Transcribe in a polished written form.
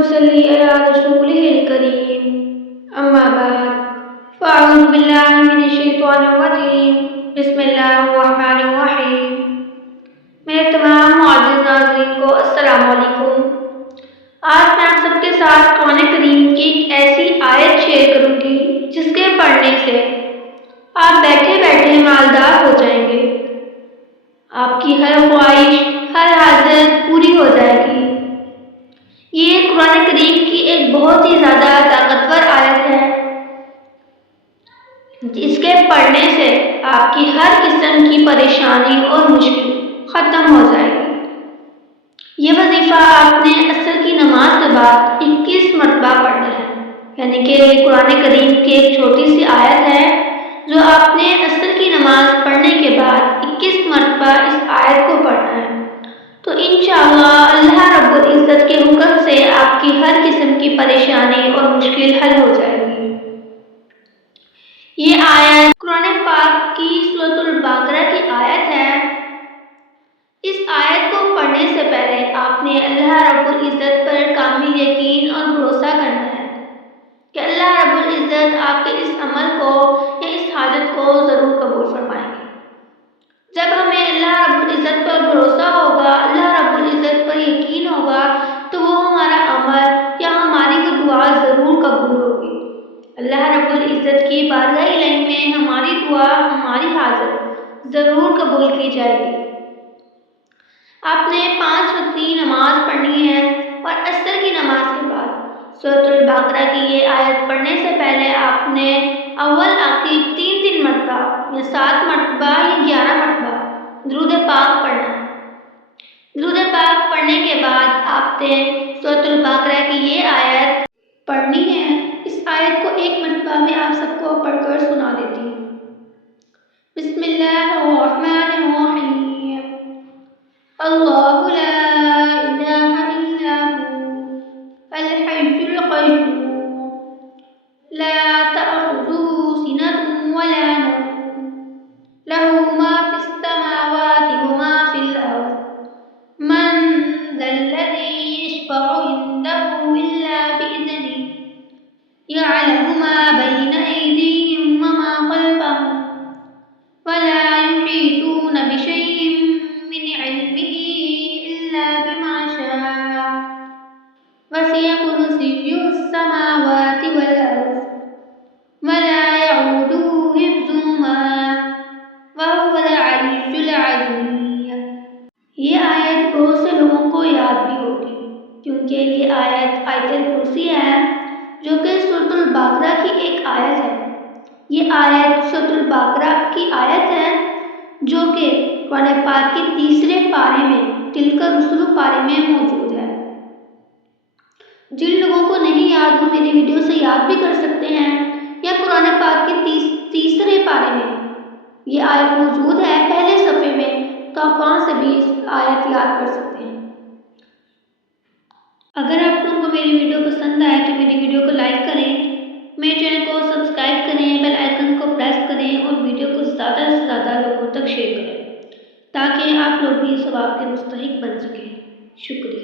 ونصلي على رسوله الكريم أما بعد فأعوذ بالله من الشيطان الرجيم بسم الله الرحمن الرحیم۔ میرے تمام معزز ناظرین کو السلام علیکم۔ آج میں آپ سب کے ساتھ قرآن کریم کی ایک ایسی آیت شیئر کروں گی جس کے پڑھنے سے آپ بیٹھے بیٹھے مالدار ہو جائیں گے، آپ کی ہر خواہش ہر حاجت پوری ہو جائے گی۔ یہ قرآن کریم کی ایک بہت ہی زیادہ طاقتور آیت ہے جس کے پڑھنے سے آپ کی ہر قسم کی پریشانی اور مشکل ختم ہو جائے گی۔ یہ وظیفہ آپ نے عصر کی نماز کے بعد 21 مرتبہ پڑھنا ہے، یعنی کہ یہ قرآن کریم کی ایک چھوٹی سی آیت ہے جو آپ نے عصر کی نماز پڑھنے کے بعد 21 مرتبہ اس آیت کو پڑھنا ہے، تو انشاءاللہ اللہ رب العزت کے حکم سے آپ کی ہر قسم کی پریشانی اور مشکل حل ہو جائے گی۔ یہ آیت قرآن پاک کی سورۃ البقرہ کی آیت ہے۔ اس آیت کو پڑھنے سے پہلے آپ نے اللہ رب العزت پر کامل یقین اور بھروسہ کرنا ہے کہ اللہ رب العزت آپ کے اس عمل کو یا اس حاجت کو ضرور قبول فرمائیں گے۔ جب ہمیں اللہ رب العزت پر بھروسہ ہوگا، اللہ رب العزت پر یقین ہوگا، تو وہ ہمارا عمل یا ہماری کوئی دعا ضرور قبول ہوگی۔ اللہ رب العزت کی بارگاہ الہی میں ہماری دعا، ہماری حاجت ضرور قبول کی جائے گی۔ آپ نے 5 وقت کی نماز پڑھنی ہے اور عصر کی نماز کے بعد سورۃ البقرہ کی یہ آیت پڑھنے سے پہلے آپ نے اول آخر 3 مرتبہ یا 7 مرتبہ یا 11 مرتبہ درود پاک پڑھنا ہے۔ درود پاک پڑھنے کے بعد آپ نے سورۃ البقرہ کی یہ آیت پڑھنی ہے۔ اس آیت کو 1 مرتبہ میں آپ سب کو پڑھ کر سنا دیتی ہوں۔ بسم اللہ الرحمن الرحیم۔ اللہ لا الہ الا هو الحی القیوم لا تأخذه سنة ولا نوم له ما في السماوات وما في الأرض من ذا الذي يشفع عنده إلا بإذنه يعلم ما بين أيديهم وما خلفهم ولا يحيطون بشيء من علمه إلا بما شاء وسع كرسيه السماوات والأرض ولا يعوده حفظهما وهو العلي العظيم۔ یہ آیت بہت سے لوگوں کو یاد بھی ہوگی کیونکہ یہ آیت آیت الکرسی ہے جو کہ سورۃ البقرہ کی ایک آیت ہے۔ یہ آیت سورۃ البقرہ کی آیت ہے جو کہ قرآن پاک کے 3 پارے میں تلک الرسل پارے میں موجود ہے۔ جن لوگوں کو نہیں یاد وہ میری ویڈیو سے یاد بھی کر سکتے ہیں، یا قرآن پاک کے 3 پارے میں یہ آیت موجود ہے پہلے صفحے میں، تو آپ وہاں سے بھی اس آیت یاد کر سکتے ہیں۔ اگر آپ لوگوں کو میری ویڈیو پسند آئے تو میری ویڈیو کو لائک کریں، میرے چینل کو سبسکرائب کریں، بیل آئیکن کو پریس کریں اور ویڈیو کو زیادہ سے زیادہ لوگوں تک شیئر کریں تاکہ آپ لوگ بھی ثواب کے مستحق بن سکیں۔ شکریہ۔